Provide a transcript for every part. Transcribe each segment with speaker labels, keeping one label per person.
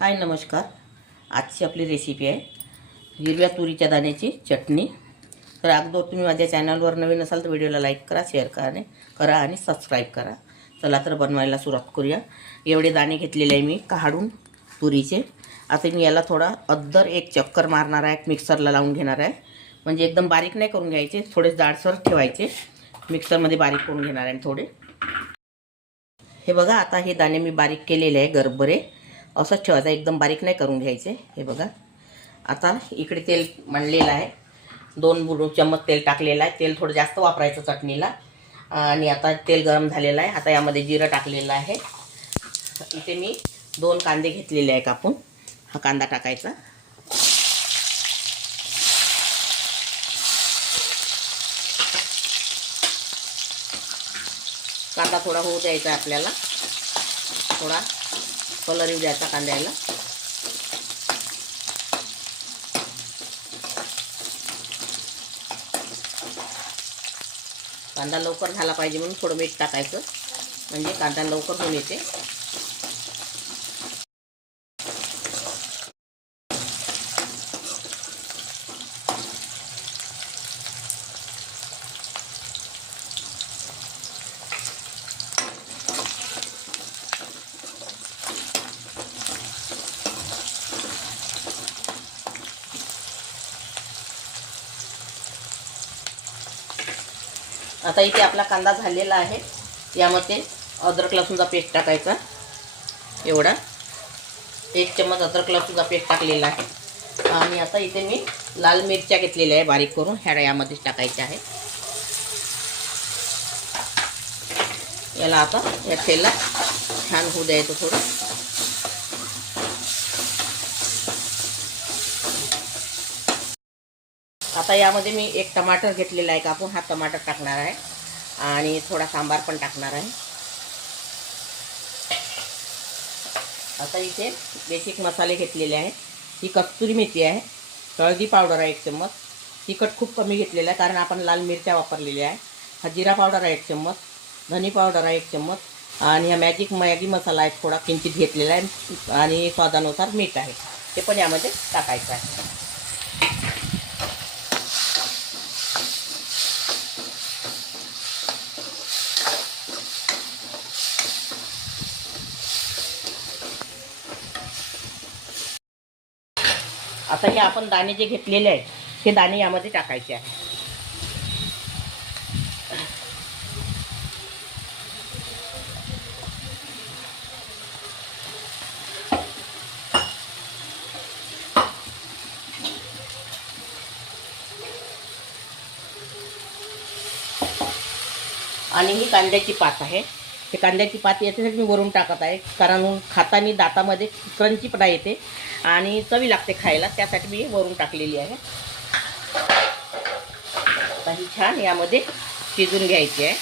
Speaker 1: हाय नमस्कार. आजची आपली रेसिपी आहे. हिरव्या तुरीच्या दाण्याची चटणी. तर अगोदर तुम्ही माझ्या चॅनलवर नवीन असाल तर व्हिडिओला लाईक करा शेअर करा आणि करा आणि सबस्क्राईब करा. चला तर बनवायला सुरुवात करूया. एवढे दाणे घेतलेले आहे मी काढून तुरीचे. आता मी याला थोडा अद्दर एक चक्कर मारणार आहे मिक्सरला लावून घेणार आहे. म्हणजे एकदम बारीक नाही करून घ्यायचे थोडे जाडसर ठेवायचे. मिक्सरमध्ये बारीक करून घेणार आहे थोडे. हे बघा आता हे दाणे मी बारीक केलेले आहे गरबरे. असंच ठेवायचं एकदम बारीक नाही करून घ्यायचे. हे बघा. आता इकडे तेल मांडलेलं आहे. दोन बुलू चम्मच तेल टाकलेलं आहे. तेल थोडं जास्त वापरायचं चटणीला. आणि आता तेल गरम झालेलं आहे. आता यामध्ये जिरं टाकलेलं आहे. इथे मी दोन कांदे घेतलेले आहे कापून. हा कांदा टाकायचा. कांदा थोडा होऊ द्यायचा आपल्याला. थोडा. कलर येऊ द्यायचा कांद्याला. कांदा लवकर झाला पाहिजे म्हणून थोडं मीठ टाकायचं. म्हणजे कांदा लवकर होऊन येते. आता इथे आपला कांदा झालेला आहे. यामध्ये अद्रक लसूणचा पेस्ट टाकायचा. एवढा. एक चम्मच अद्रक लसूणचा पेस्ट टाकलेला आहे. आणि आता इथे मी लाल मिरच्या घेतलेल्या आहे बारीक करून. ह्या यामध्येच टाकायच्या आहे याला आता या तेला छान होऊ द्यायचं थोडं. आता यामध्ये मी एक टमाटर घेतलेला आहे कापून. हा टमाटर टाकणार आहे. आणि थोडा सांबार पण टाकणार आहे. आता इथे बेसिक मसाले घेतलेले आहे ही कस्तुरी मेथी आहे. हळदी पावडर आहे एक चम्मच. तिखट खूप कमी घेतलेलं आहे कारण आपण लाल मिरच्या वापरलेल्या आहे. हा जिरा पावडर आहे एक चम्मच. धनी पावडर आहे एक चम्मच. आणि हा मॅजिक मॅगी मसाला आहे थोडा किंचित घेतलेला आहे. आणि स्वादानुसार मीठ आहे. ते पण यामध्ये टाकायचं आहे. आता हे आपण दाणे जे घेतलेले आहेत हे दाणे यामध्ये टाकायचे आहे. आणि ही कांद्याची पात आहे. हे कांद्याची पाती याच्यासाठी मी वरून टाकत आहे. कारण खातानी दातामध्ये क्रंचीपणा येते आणि चवी लागते खायला त्यासाठी मी वरून टाकलेली आहे. आता ही छान यामध्ये शिजून घ्यायची आहे.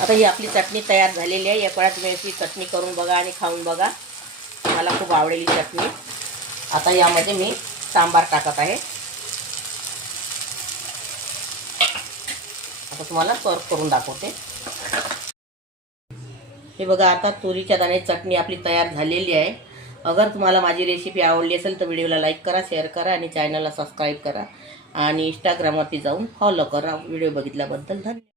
Speaker 1: आता ही आपली चटणी तयार झालेली आहे. या काळात तुम्ही अशी चटणी करून बघा आणि खाऊन बघा. मला खूप आवडेली चटणी. आता यामध्ये मी सांबार टाकत आहे. आता तुम्हाला सर्व करून दाखवते. हे बघा आता तुरीच्या दाण्याची चटणी आपली तयार झालेली आहे. अगर तुम्हाला माझी रेसिपी आवडली असेल तर व्हिडिओला लाईक करा शेअर करा आणि चॅनलला सबस्क्राईब करा. आणि इंस्टाग्रामवरती जाऊन फॉलो करा. व्हिडिओ बघितल्याबद्दल धन्यवाद.